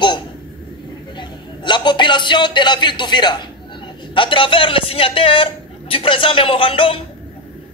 La population de la ville d'Uvira, à travers les signataires du présent mémorandum,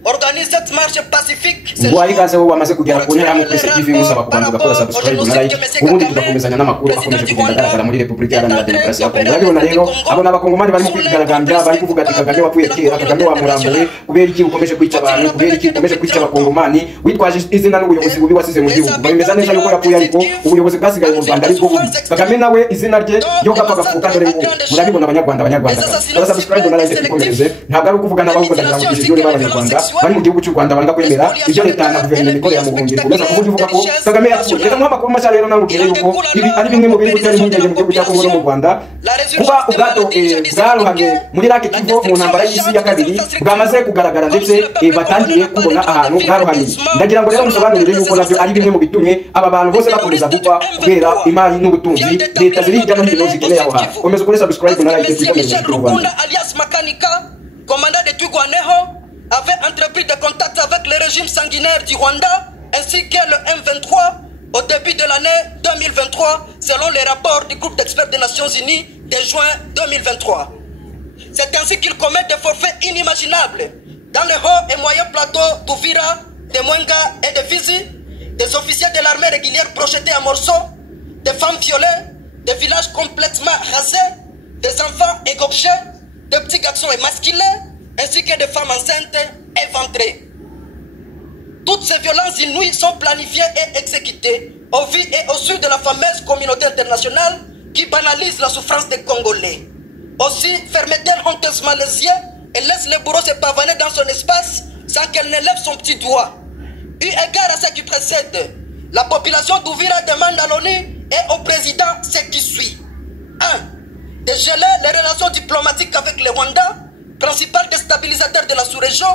organise cette marche pacifique. Ikaze wowe wamaze kugera ku ntera mu Presse TV musaba kubanza gukora subscribe na like ubundi tugakomezanya n'amakuru akomeje kugenda agaragara muri Repubulika Iharanira Demokarasi ya Kongo. Urabibona rero abo n'abakongomani barimo kwigaragambya bari kuvuga ati Kagame wapfuye kera, Kagame wamurambuye kubera iki ukomeje kwica abantu, kubera iki ukomeje kwica abakongomani witwaje izina n'ubuyobozi bubi wasize mu gihugu. Bameze neza yuko yapfuye ariko ubuyobozi bwasigaye mu Rwanda ariko bubi. Kagame nawe izina rye yo gapfa gafuka dore ngo murabibona abanyarwanda subscribe na like ikomereze. Ntabwo ari ukuvuga n'abahungu ndagira ngo b'abanyarwanda bari mu gihugu cy'u Rwanda banga kwemera ibyo leta na guverinoma ikorera mu buhungiro. Gusa kuvuga uvuga ko Kagame yapfuye. Reka muha amakuru mashya rero namubwire yuko ibi ari bimwe mu biri gutera impungenge mu gihugu cya Kongo no mu Rwanda. Kuba ubwato bwarohamye muri Lake Kivu mu ntambara y'isi ya kabiri bwamaze kugaragara ndetse batangiye kubona ahantu bwarohamye. Ndagira ngo rero musobanurire yuko nabyo ari bimwe mu bitumye aba bantu bose bakomeza gupfa kubera imari n'ubutunzi leta ziri hirya no hino zikeneye aho hantu. Komeza ukore subscribe na like ikomereze ku Rwanda. Alias Makanika, commandant de Twirwaneho, avait entrepris des contacts avec le régime sanguinaire du Rwanda ainsi que le M23 au début de l'année 2023 selon les rapports du groupe d'experts des Nations Unies de juin 2023. C'est ainsi qu'il commet des forfaits inimaginables dans les hauts et moyens plateaux d'Uvira, de Mwenga et de Fizi, des officiers de l'armée régulière projetés en morceaux, des femmes violées, des villages complètement rasés, des enfants égorgés, de petits garçons émasculés, ainsi que des femmes enceintes éventrées. Toutes ces violences inouïes sont planifiées et exécutées au vu et au su de la fameuse communauté internationale qui banalise la souffrance des Congolais. Aussi ferme-t-elle honteusement les yeux et laisse le bourreau se pavaner dans son espace sans qu'elle ne lève son petit doigt. Eu égard à ce qui précède, la population d'Uvira demande à l'ONU et au président ce qui suit. 1. De geler les relations diplomatiques avec le Rwanda, principal déstabilisateur de la sous-région,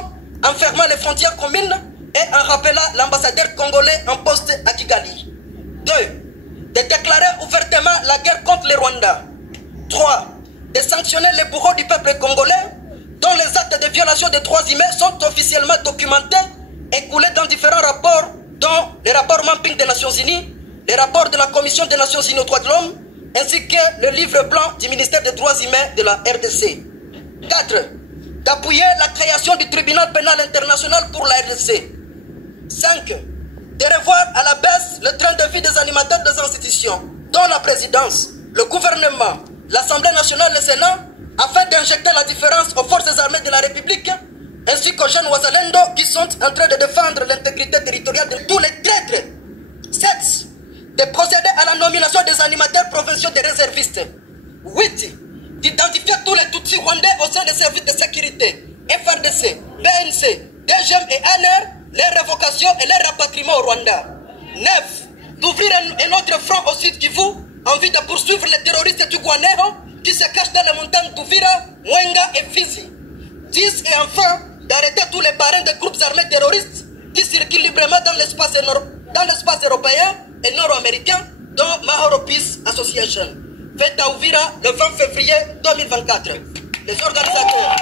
en fermant les frontières communes et en rappelant l'ambassadeur congolais en poste à Kigali. 2. De déclarer ouvertement la guerre contre le Rwanda. 3. De sanctionner les bourreaux du peuple congolais, dont les actes de violation des droits humains sont officiellement documentés et coulés dans différents rapports, dont les rapports Mapping des Nations Unies, les rapports de la Commission des Nations Unies aux droits de l'homme, ainsi que le livre blanc du ministère des droits humains de la RDC. 4. D'appuyer la création du tribunal pénal international pour la RDC. 5. De revoir à la baisse le train de vie des animateurs des institutions, dont la présidence, le gouvernement, l'Assemblée nationale et le Sénat, afin d'injecter la différence aux forces armées de la République, ainsi qu'aux jeunes Wazalendo qui sont en train de défendre l'intégrité territoriale de tous les traîtres. 7. De procéder à la nomination des animateurs provinciaux des réservistes. 8. D'identifier tous les Tutsis rwandais au sein des services de sécurité, FRDC, BNC, DGM et ANR, les révocations et les rapatriements au Rwanda. 9. D'ouvrir un autre front au sud Kivu en vue de poursuivre les terroristes du Twirwaneho qui se cachent dans les montagnes d'Uvira, Mwenga et Fizi. 10. Et enfin, d'arrêter tous les parrains des groupes armés terroristes qui circulent librement dans l'espace européen et nord-américain, dont Mahoro Peace Association. Fête à Uvira le 20 février 2024. Les organisateurs.